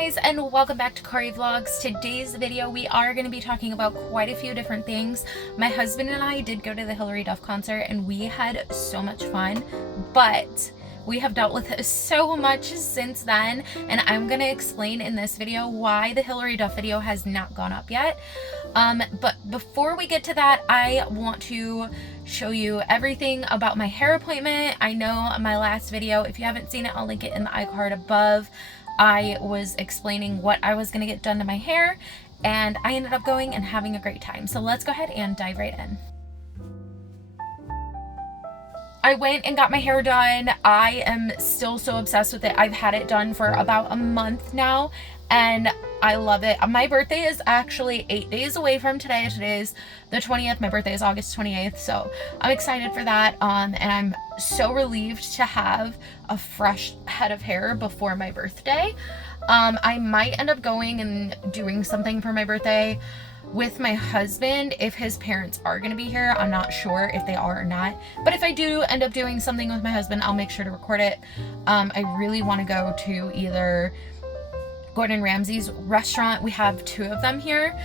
guys, and welcome back to Corey Vlogs. Today's video we are going to be talking about quite a few different things. My husband and I did go to the Hilary Duff concert and we had so much fun, but we have dealt with so much since then, and I'm going to explain in this video why the Hilary Duff video has not gone up yet. But before we get to that, I want to show you everything about my hair appointment. I know my last video, if you haven't seen it, I'll link it in the iCard above. I was explaining what I was going to get done to my hair, and I ended up going and having a great time. So let's go ahead and dive right in. I went and got my hair done. I am still so obsessed with it. I've had it done for about a month now, and I love it. My birthday is actually 8 days away from today. Today's the 20th. My birthday is August 28th, so I'm excited for that. And I'm so relieved to have a fresh head of hair before my birthday. I might end up going and doing something for my birthday with my husband if his parents are going to be here. I'm not sure if they are or not, but if I do end up doing something with my husband, I'll make sure to record it. I really want to go to either Gordon Ramsay's restaurant. We have two of them here,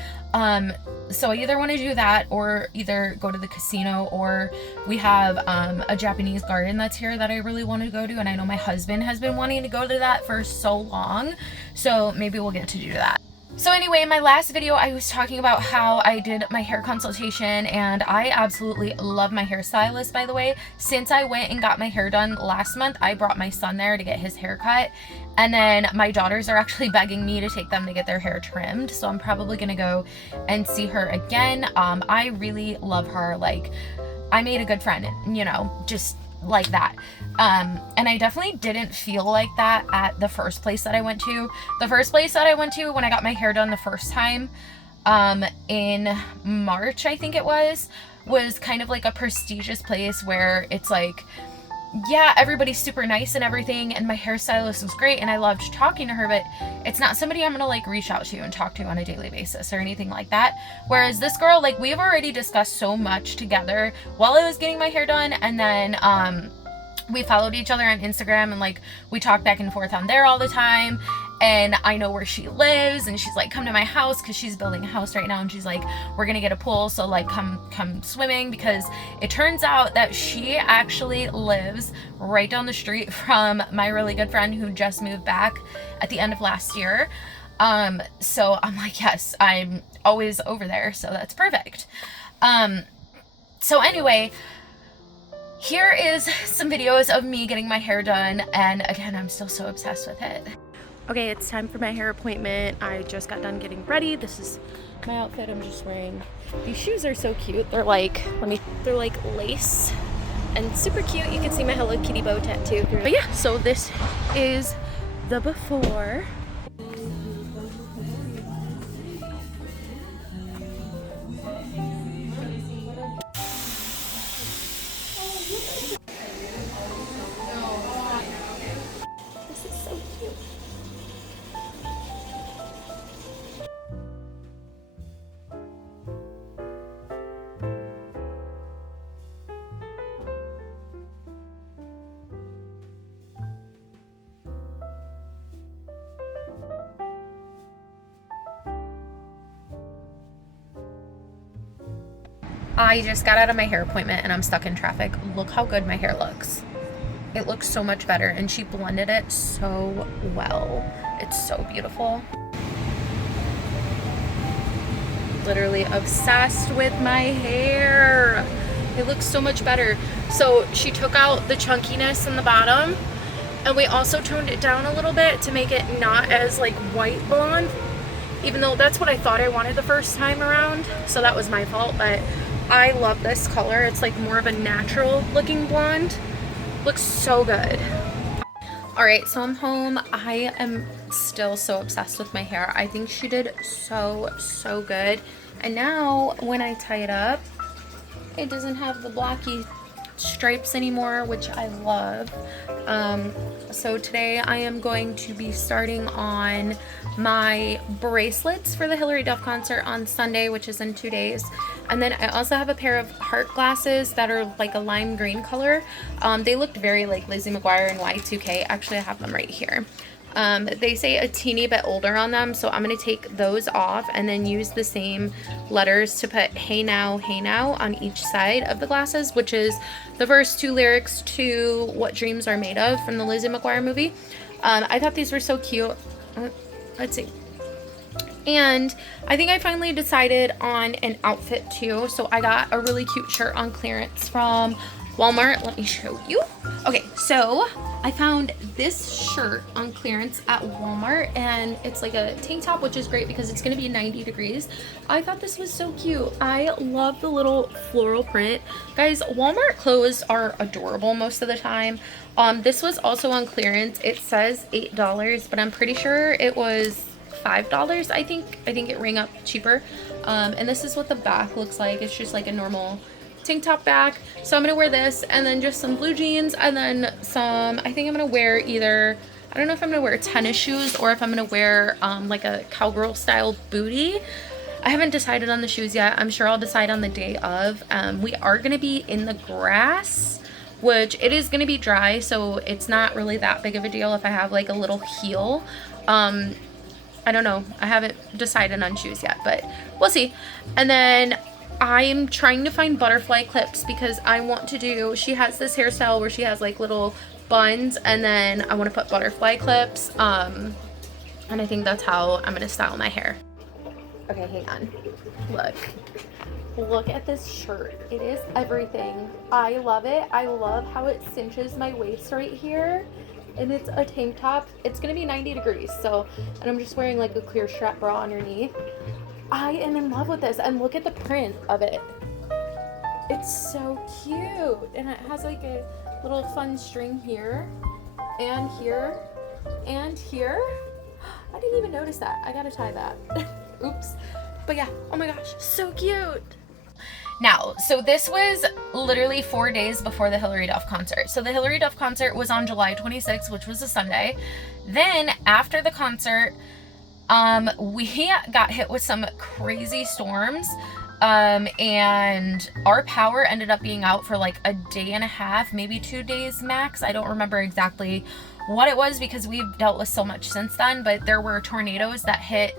so I either want to do that or either go to the casino, or we have a Japanese garden that's here that I really want to go to, and I know my husband has been wanting to go to that for so long, so maybe we'll get to do that. So anyway, in my last video, I was talking about how I did my hair consultation, and I absolutely love my hairstylist, by the way. Since I went and got my hair done last month, I brought my son there to get his hair cut, and then my daughters are actually begging me to take them to get their hair trimmed, so I'm probably gonna go and see her again. I really love her. Like, I made a good friend, you know, just like that. And I definitely didn't feel like that at the first place that I went to. The first place that I went to when I got my hair done the first time, in March, I think it was kind of like a prestigious place where it's like, yeah, everybody's super nice and everything, and my hairstylist was great and I loved talking to her, but it's not somebody I'm gonna like reach out to and talk to on a daily basis or anything like that. Whereas this girl, like, we've already discussed so much together while I was getting my hair done, and then we followed each other on Instagram, and like we talk back and forth on there all the time, and I know where she lives, and she's like, come to my house, because she's building a house right now, and she's like, we're gonna get a pool, so like come swimming, because it turns out that she actually lives right down the street from my really good friend who just moved back at the end of last year. So I'm like, yes, I'm always over there, so that's perfect. So anyway, here is some videos of me getting my hair done, and again, I'm still so obsessed with it. Okay, it's time for my hair appointment. I just got done getting ready. This is my outfit. I'm just wearing, these shoes are so cute. They're like, they're like lace and super cute. You can see my Hello Kitty bow tattoo. But yeah, so this is the before. This is so cute. I just got out of my hair appointment and I'm stuck in traffic. Look how good my hair looks. It looks so much better, and she blended it so well. It's so beautiful. Literally obsessed with my hair. It looks so much better. So she took out the chunkiness in the bottom, and we also toned it down a little bit to make it not as like white blonde, even though that's what I thought I wanted the first time around, so that was my fault. But I love this color. It's like more of a natural looking blonde. Looks so good. All right, so I'm home. I am still so obsessed with my hair. I think she did so good. And now when I tie it up, it doesn't have the blocky stripes anymore, which I love. So today I am going to be starting on my bracelets for the Hilary Duff concert on Sunday, which is in 2 days. And then I also have a pair of heart glasses that are like a lime green color. They looked very like Lizzie McGuire and Y2K. Actually, I have them right here. They say a teeny bit older on them, so I'm gonna take those off and then use the same letters to put hey now on each side of the glasses, which is the first 2 lyrics to What Dreams Are Made Of from the Lizzie McGuire movie. I thought these were so cute. Let's see. And I think I finally decided on an outfit too. So I got a really cute shirt on clearance from Walmart. Let me show you. Okay, so I found this shirt on clearance at Walmart, and it's like a tank top, which is great because it's gonna be 90 degrees. I thought this was so cute. I love the little floral print. Guys, Walmart clothes are adorable most of the time. This was also on clearance. It says $8, but I'm pretty sure it was $5. I think it rang up cheaper. And this is what the back looks like. It's just like a normal tank top back. So I'm gonna wear this and then just some blue jeans and then some, I think I'm gonna wear either, I don't know if I'm gonna wear tennis shoes or if I'm gonna wear like a cowgirl style booty. I haven't decided on the shoes yet. I'm sure I'll decide on the day of. We are gonna be in the grass, which it is gonna be dry, so it's not really that big of a deal if I have like a little heel. I don't know. I haven't decided on shoes yet, but we'll see. And then I'm trying to find butterfly clips because I want to do, she has this hairstyle where she has like little buns, and then I want to put butterfly clips. And I think that's how I'm going to style my hair. Okay, hang on. Look at this shirt. It is everything. I love it. I love how it cinches my waist right here. And it's a tank top. It's gonna be 90 degrees, so, and I'm just wearing like a clear strap bra underneath. I am in love with this, and look at the print of it. It's so cute, and it has like a little fun string here, and here, and here. I didn't even notice that. I gotta tie that. Oops. But yeah, oh my gosh, so cute. Now, so this was literally 4 days before the Hilary Duff concert. So the Hilary Duff concert was on July 26th, which was a Sunday. Then after the concert, we got hit with some crazy storms. And our power ended up being out for like a day and a half, maybe 2 days max. I don't remember exactly what it was because we've dealt with so much since then, but there were tornadoes that hit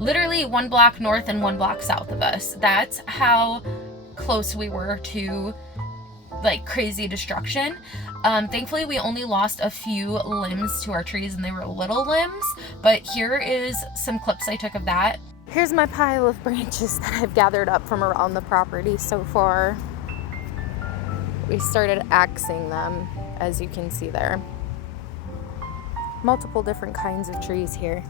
literally 1 block north and 1 block south of us. That's how close we were to like crazy destruction. Thankfully we only lost a few limbs to our trees, and they were little limbs, but here is some clips I took of that. Here's my pile of branches that I've gathered up from around the property so far. We started axing them, as you can see there. Multiple different kinds of trees here.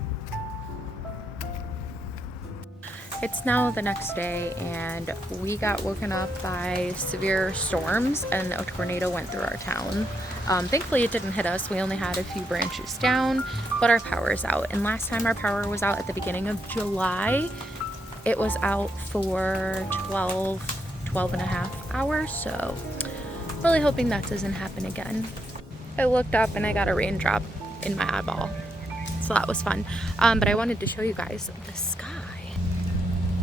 It's now the next day, and we got woken up by severe storms, and a tornado went through our town. Thankfully it didn't hit us. We only had a few branches down, but our power is out. And last time our power was out at the beginning of July, it was out for 12 and a half hours. So really hoping that doesn't happen again. I looked up and I got a raindrop in my eyeball. So that was fun. But I wanted to show you guys the sky.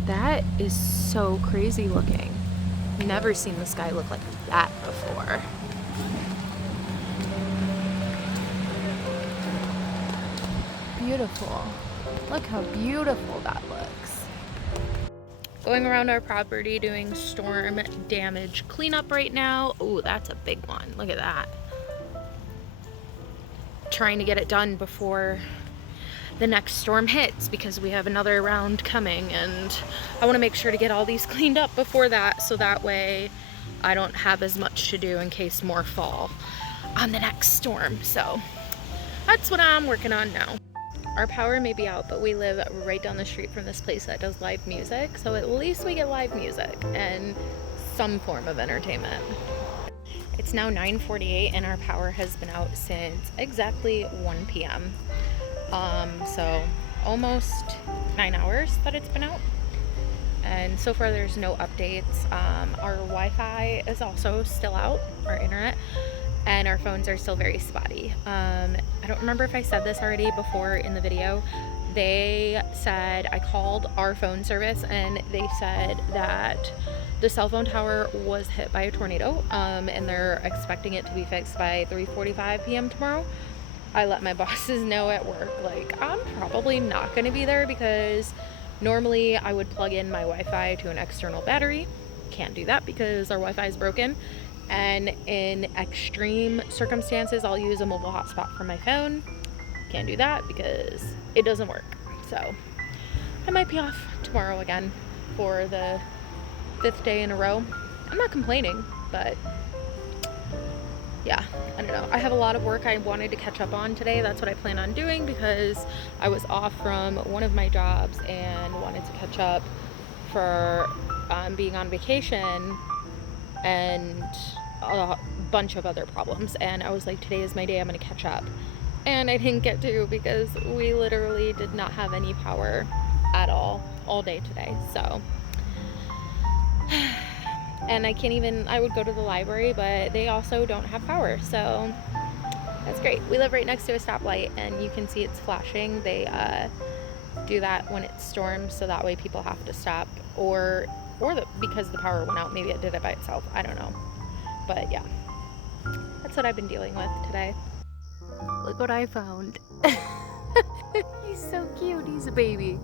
That is so crazy looking. Never seen the sky look like that before. Beautiful. Look how beautiful that looks. Going around our property doing storm damage cleanup right now. Oh, that's a big one. Look at that. Trying to get it done before the next storm hits because we have another round coming, and I want to make sure to get all these cleaned up before that, so that way I don't have as much to do in case more fall on the next storm. So that's what I'm working on now. Our power may be out, but we live right down the street from this place that does live music, so at least we get live music and some form of entertainment. It's now 9:48 and our power has been out since exactly 1 p.m. So almost 9 hours that it's been out, and so far there's no updates. Our Wi-Fi is also still out, our internet, and our phones are still very spotty. I don't remember if I said this already before in the video. They said, I called our phone service and they said that the cell phone tower was hit by a tornado, and they're expecting it to be fixed by 3:45 p.m. tomorrow. I let my bosses know at work, like, I'm probably not going to be there because normally I would plug in my Wi-Fi to an external battery. Can't do that because our Wi-Fi is broken. And in extreme circumstances, I'll use a mobile hotspot from my phone. Can't do that because it doesn't work. So I might be off tomorrow again for the 5th day in a row. I'm not complaining, but yeah, I don't know. I have a lot of work I wanted to catch up on today. That's what I plan on doing because I was off from one of my jobs and wanted to catch up for being on vacation and a bunch of other problems. And I was like, today is my day, I'm gonna catch up. And I didn't get to because we literally did not have any power at all day today. So and I would go to the library, but they also don't have power, so that's great. We live right next to a stoplight and you can see it's flashing. They do that when it storms, so that way people have to stop, or because the power went out, maybe it did it by itself, I don't know. But yeah, that's what I've been dealing with today. Look what I found. He's so cute, he's a baby.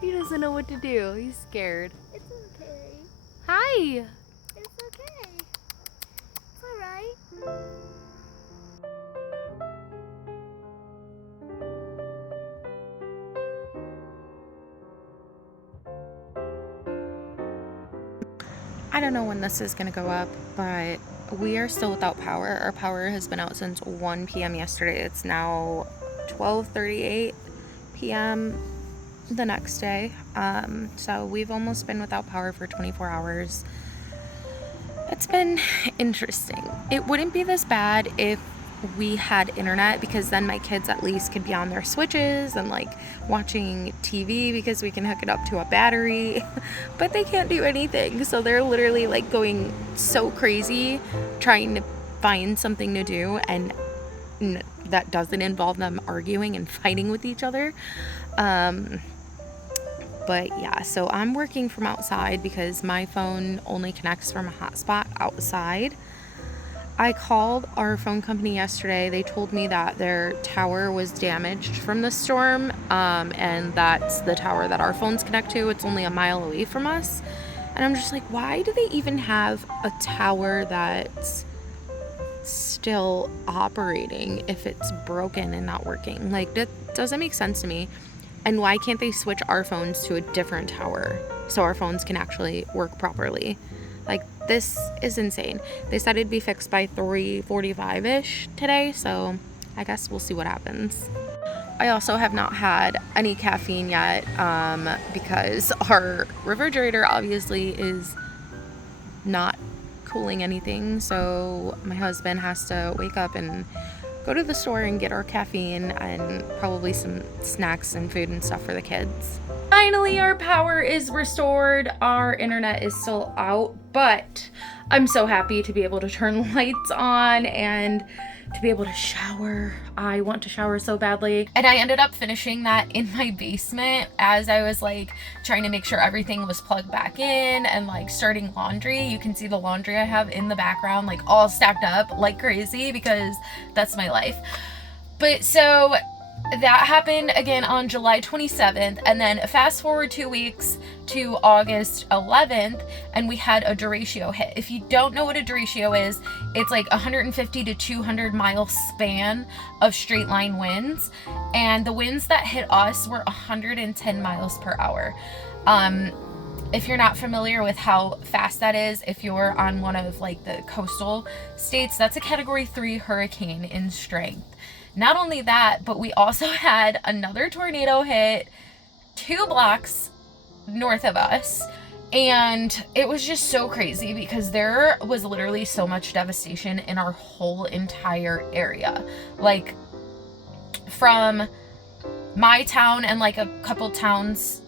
He doesn't know what to do. He's scared. It's okay. Hi. It's okay. It's alright. I don't know when this is going to go up, but we are still without power. Our power has been out since 1 p.m. yesterday. It's now 12:38 p.m. the next day. So we've almost been without power for 24 hours. It's been interesting. It wouldn't be this bad if we had internet, because then my kids at least could be on their Switches and like watching TV because we can hook it up to a battery. But they can't do anything, so they're literally like going so crazy trying to find something to do, and that doesn't involve them arguing and fighting with each other. But yeah, so I'm working from outside because my phone only connects from a hotspot outside. I called our phone company yesterday. They told me that their tower was damaged from the storm, and that's the tower that our phones connect to. It's only a mile away from us. And I'm just like, why do they even have a tower that's still operating if it's broken and not working? Like, that doesn't make sense to me. And why can't they switch our phones to a different tower so our phones can actually work properly? Like, this is insane. They said it'd be fixed by 3:45-ish today, so I guess we'll see what happens. I also have not had any caffeine yet because our refrigerator obviously is not cooling anything, so my husband has to wake up and go to the store and get our caffeine and probably some snacks and food and stuff for the kids. Finally, our power is restored. Our internet is still out, but I'm so happy to be able to turn lights on and to be able to shower. I want to shower so badly. And I ended up finishing that in my basement as I was like trying to make sure everything was plugged back in and like starting laundry. You can see the laundry I have in the background, like all stacked up like crazy because that's my life. But so that happened again on July 27th, and then fast forward 2 weeks to August 11th, and we had a derecho hit. If you don't know what a derecho is, it's like 150 to 200 mile span of straight line winds, and the winds that hit us were 110 miles per hour. If you're not familiar with how fast that is, if you're on one of like the coastal states, that's a category 3 hurricane in strength. Not only that, but we also had another tornado hit 2 blocks north of us. And it was just so crazy because there was literally so much devastation in our whole entire area. Like, from my town and like a couple towns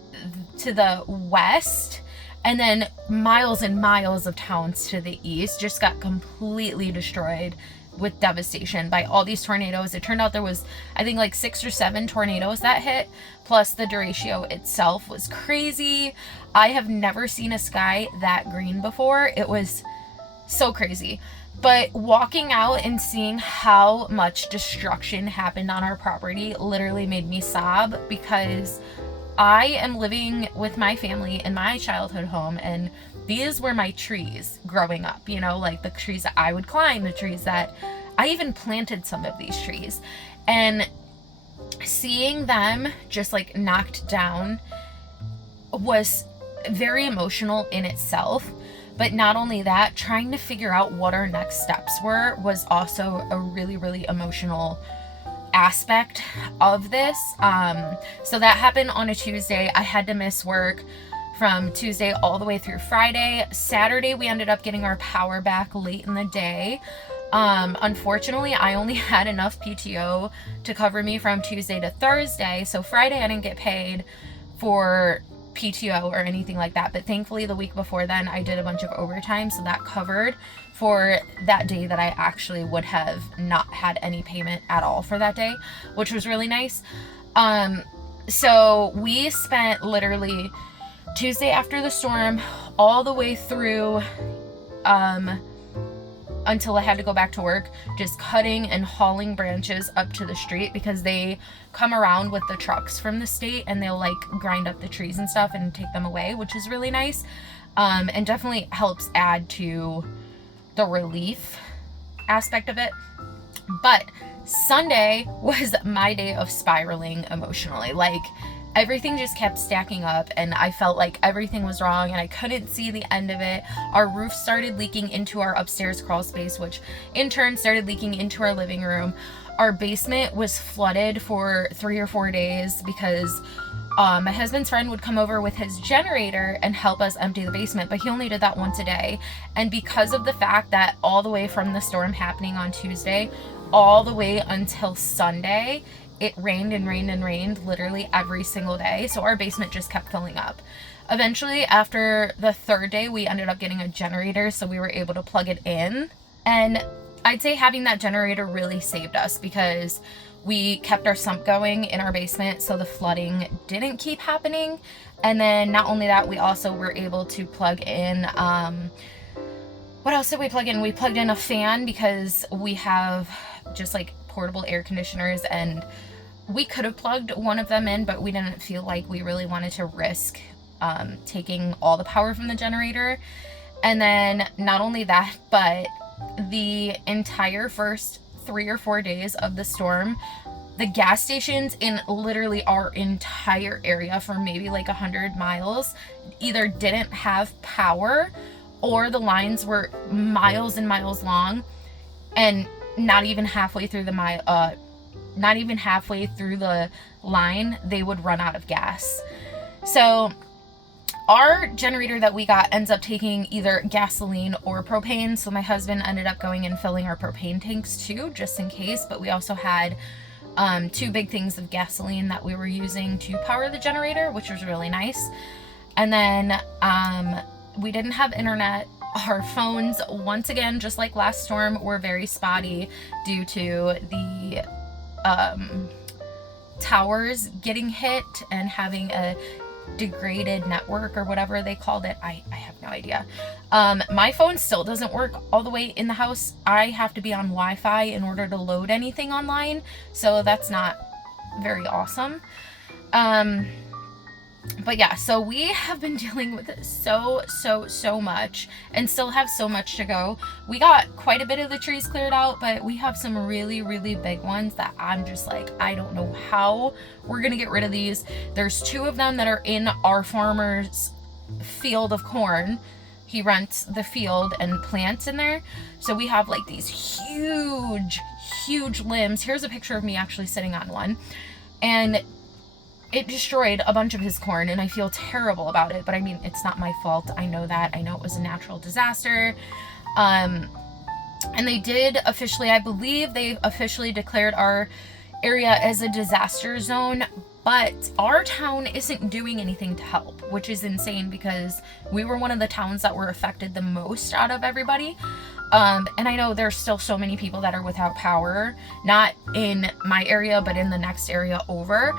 to the west, and then miles and miles of towns to the east just got completely destroyed with devastation by all these tornadoes. It turned out there was, I think, like 6 or 7 tornadoes that hit, plus the derecho itself was crazy. I have never seen a sky that green before. It was so crazy. But walking out and seeing how much destruction happened on our property literally made me sob, because I am living with my family in my childhood home, and these were my trees growing up, you know, like the trees that I would climb, the trees that I even planted some of these trees. And seeing them just like knocked down was very emotional in itself. But not only that, trying to figure out what our next steps were was also a really, really emotional aspect of this. So that happened on a Tuesday. I had to miss work from Tuesday all the way through Friday. Saturday, we ended up getting our power back late in the day. Unfortunately, I only had enough PTO to cover me from Tuesday to Thursday. So Friday, I didn't get paid for PTO or anything like that, but thankfully the week before then I did a bunch of overtime, so that covered for that day that I actually would have not had any payment at all for that day, which was really nice. So we spent literally Tuesday after the storm all the way through until I had to go back to work, just cutting and hauling branches up to the street, because they come around with the trucks from the state and they'll like grind up the trees and stuff and take them away, which is really nice. And definitely helps add to the relief aspect of it. But Sunday was my day of spiraling emotionally. Like, everything just kept stacking up and I felt like everything was wrong and I couldn't see the end of it. Our roof started leaking into our upstairs crawl space, which in turn started leaking into our living room. Our basement was flooded for 3 or 4 days because my husband's friend would come over with his generator and help us empty the basement, but he only did that once a day. And because of the fact that all the way from the storm happening on Tuesday all the way until Sunday, it rained and rained and rained literally every single day. So our basement just kept filling up. Eventually, after the 3rd day, we ended up getting a generator, so we were able to plug it in. And I'd say having that generator really saved us, because we kept our sump going in our basement so the flooding didn't keep happening. And then not only that, we also were able to plug in, what else did we plug in? We plugged in a fan, because we have just like portable air conditioners, and we could have plugged one of them in, but we didn't feel like we really wanted to risk taking all the power from the generator. And then not only that, but the entire first 3 or 4 days of the storm, the gas stations in literally our entire area for maybe like 100 miles either didn't have power, or the lines were miles and miles long, and not even halfway through the line they would run out of gas. So our generator that we got ends up taking either gasoline or propane, so my husband ended up going and filling our propane tanks too, just in case. But we also had 2 big things of gasoline that we were using to power the generator, which was really nice. And then we didn't have internet. Our phones, once again, just like last storm, were very spotty due to the towers getting hit and having a degraded network or whatever they called it. I have no idea. My phone still doesn't work all the way in the house. I have to be on Wi-Fi in order to load anything online, so that's not very awesome. But yeah, so we have been dealing with it so much, and still have so much to go. We got quite a bit of the trees cleared out, but we have some really, really big ones that I'm just like, I don't know how we're gonna get rid of these. There's 2 of them that are in our farmer's field of corn. He rents the field and plants in there. So we have like these huge limbs. Here's a picture of me actually sitting on one. And it destroyed a bunch of his corn, and I feel terrible about it, but I mean, it's not my fault. I know that. I know it was a natural disaster. And they did officially, I believe they officially declared our area as a disaster zone, but our town isn't doing anything to help, which is insane, because we were one of the towns that were affected the most out of everybody. And I know there's still so many people that are without power, not in my area, but in the next area over.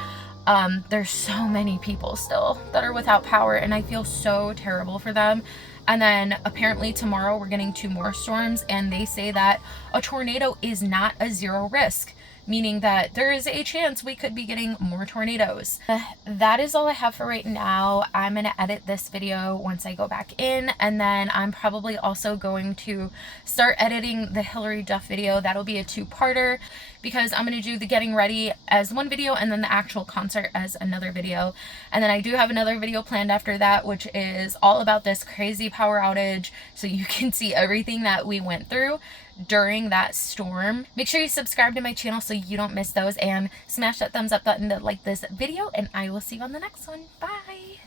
There's so many people still that are without power, and I feel so terrible for them. And then apparently tomorrow we're getting 2 more storms, and they say that a tornado is not a zero risk, meaning that there is a chance we could be getting more tornadoes. That is all I have for right now. I'm going to edit this video once I go back in, and then I'm probably also going to start editing the Hilary Duff video. That'll be a 2-parter, because I'm going to do the getting ready as one video and then the actual concert as another video. And then I do have another video planned after that, which is all about this crazy power outage, so you can see everything that we went through during that storm. Make sure you subscribe to my channel so you don't miss those, and smash that thumbs up button to like this video, and I will see you on the next one. Bye.